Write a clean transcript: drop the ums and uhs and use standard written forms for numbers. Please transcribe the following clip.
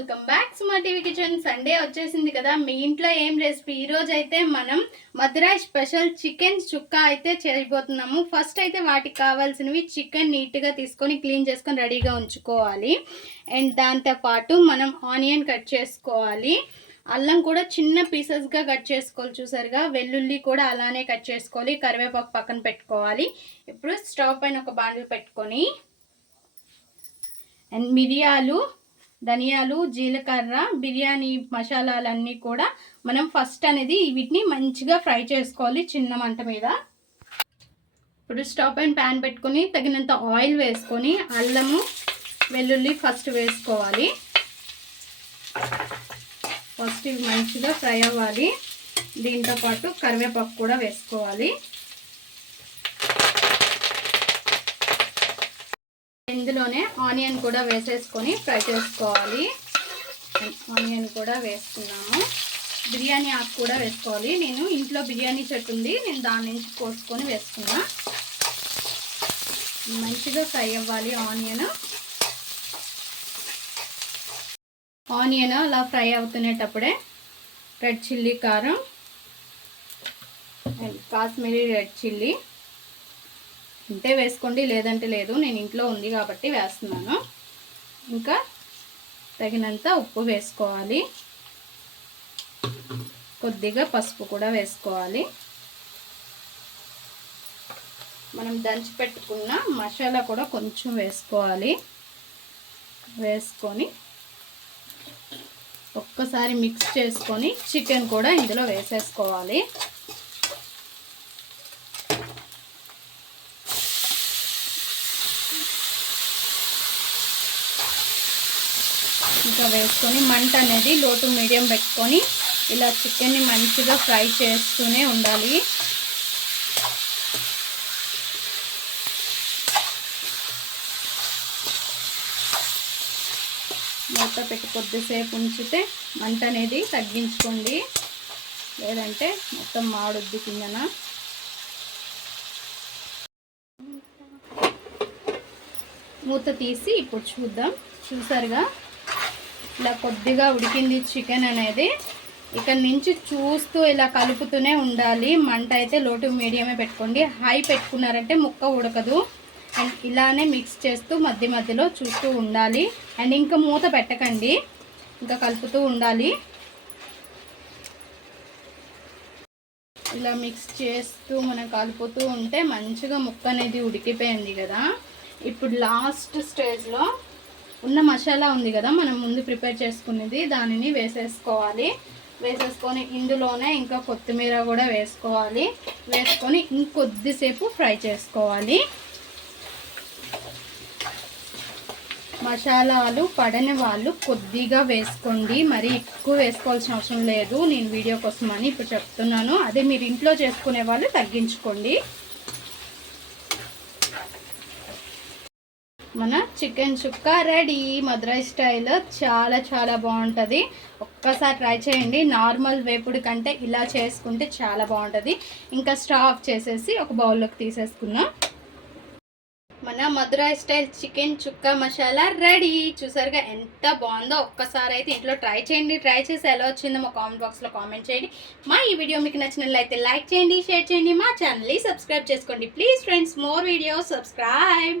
Welcome back సుమా TV kitchen. Sunday వచ్చేసింది కదా, మీ ఇంట్లో ఏం రెసిపీ? ఈ రోజు అయితే మనం మదురై స్పెషల్ చికెన్ చుక్కా అయితే చేయబోతున్నాము. ఫస్ట్ అయితే వాటికి కావాల్సినవి చికెన్ నీట్గా తీసుకొని క్లీన్ చేసుకొని రెడీగా ఉంచుకోవాలి. అండ్ దాంతోపాటు మనం ఆనియన్ కట్ చేసుకోవాలి, అల్లం కూడా చిన్న పీసెస్గా కట్ చేసుకోవాలి. చూసారుగా, వెల్లుల్లి కూడా అలానే కట్ చేసుకోవాలి, కరివేపాకు పక్కన పెట్టుకోవాలి. ఇప్పుడు స్టవ్ పైన ఒక బాండిల్ పెట్టుకొని అండ్ మిరియాలు, ధనియాలు, జీలకర్ర, బిర్యానీ మసాలాలన్నీ కూడా మనం ఫస్ట్ అనేది వీటిని మంచిగా ఫ్రై చేసుకోవాలి చిన్న మంట మీద. ఇప్పుడు స్టవ్ పైన ప్యాన్ పెట్టుకొని తగినంత ఆయిల్ వేసుకొని అల్లము, వెల్లుల్లి ఫస్ట్ వేసుకోవాలి. ఫస్ట్ ఇవి మంచిగా ఫ్రై అవ్వాలి. దీంతోపాటు కరివేపాకు కూడా వేసుకోవాలి. ఇందులోనే ఆనియన్ కూడా వేసేసుకొని ఫ్రై చేసుకోవాలి. ఆనియన్ కూడా వేసుకున్నాము. బిర్యానీ ఆకు కూడా వేసుకోవాలి. నేను ఇంట్లో బిర్యానీ చెట్టు ఉంది, నేను దాని నుంచి కోసుకొని వేసుకున్నా. మంచిగా ఫ్రై అవ్వాలి ఆనియన్ అలా ఫ్రై అవుతునేటప్పుడే రెడ్ చిల్లీ కారం అండ్ కాశ్మీరీ రెడ్ చిల్లీ ఉంటే వేసుకోండి, లేదంటే లేదు. నేను ఇంట్లో ఉంది కాబట్టి వేస్తున్నాను. ఇంకా తగినంత ఉప్పు వేసుకోవాలి, కొద్దిగా పసుపు కూడా వేసుకోవాలి. మనం దంచి పెట్టుకున్న మసాలా కూడా కొంచెం వేసుకోవాలి. వేసుకొని ఒక్కసారి మిక్స్ చేసుకొని చికెన్ కూడా ఇందులో వేసేసుకోవాలి. ఇంకా వేసుకొని మంట అనేది లో టు మీడియం పెట్టుకొని ఇలా చికెన్ని మంచిగా ఫ్రై చేస్తూనే ఉండాలి. మూత పెట్టి కొద్దిసేపు ఉంచితే మంట అనేది తగ్గించుకోండి, లేదంటే మొత్తం మాడుద్ది కిందన. మూత తీసి ఇప్పుడు చూద్దాం. చూసారుగా, ఇలా కొద్దిగా ఉడికింది చికెన్ అనేది. ఇక్కడ నుంచి చూస్తూ ఇలా కలుపుతూనే ఉండాలి. మంట అయితే లో టు మీడియమే పెట్టుకోండి, హై పెట్టుకున్నారంటే ముక్క ఉడకదు. అండ్ ఇలానే మిక్స్ చేస్తూ మధ్య మధ్యలో చూస్తూ ఉండాలి. అండ్ ఇంకా మూత పెట్టకండి, ఇంకా కలుపుతూ ఉండాలి. ఇలా మిక్స్ చేస్తూ మనం కలుపుతూ ఉంటే మంచిగా ముక్క అనేది ఉడికిపోయింది కదా. ఇప్పుడు లాస్ట్ స్టేజ్లో ఉన్న మసాలా ఉంది కదా మనం ముందు ప్రిపేర్ చేసుకునేది, దానిని వేసేసుకోవాలి. వేసేసుకొని ఇందులోనే ఇంకా కొత్తిమీర కూడా వేసుకోవాలి. వేసుకొని ఇంకొద్దిసేపు ఫ్రై చేసుకోవాలి. మసాలాలు పడని వాళ్ళు కొద్దిగా వేసుకోండి, మరి ఎక్కువ వేసుకోవాల్సిన అవసరం లేదు. నేను వీడియో కోసం అని ఇప్పుడు చెప్తున్నాను, అదే మీరు ఇంట్లో చేసుకునే వాళ్ళు తగ్గించుకోండి. మన చికెన్ చుక్కా రెడీ. మదురై స్టైల్ చాలా చాలా బాగుంటుంది. ఒక్కసారి ట్రై చేయండి. నార్మల్ వేపుడు కంటే ఇలా చేసుకుంటే చాలా బాగుంటుంది. ఇంకా స్టవ్ ఆఫ్ చేసేసి ఒక బౌల్లోకి తీసేసుకున్నాం. మన మదురై స్టైల్ చికెన్ చుక్కా మసాలా రెడీ. చూసారుగా ఎంత బాగుందో. ఒక్కసారి అయితే ఇంట్లో ట్రై చేయండి. ట్రై చేసి ఎలా వచ్చిందో మా కామెంట్ బాక్స్లో కామెంట్ చేయండి. మా ఈ వీడియో మీకు నచ్చినట్లయితే లైక్ చేయండి, షేర్ చేయండి, మా ఛానల్ని సబ్స్క్రైబ్ చేసుకోండి. Please friends, more videos, subscribe.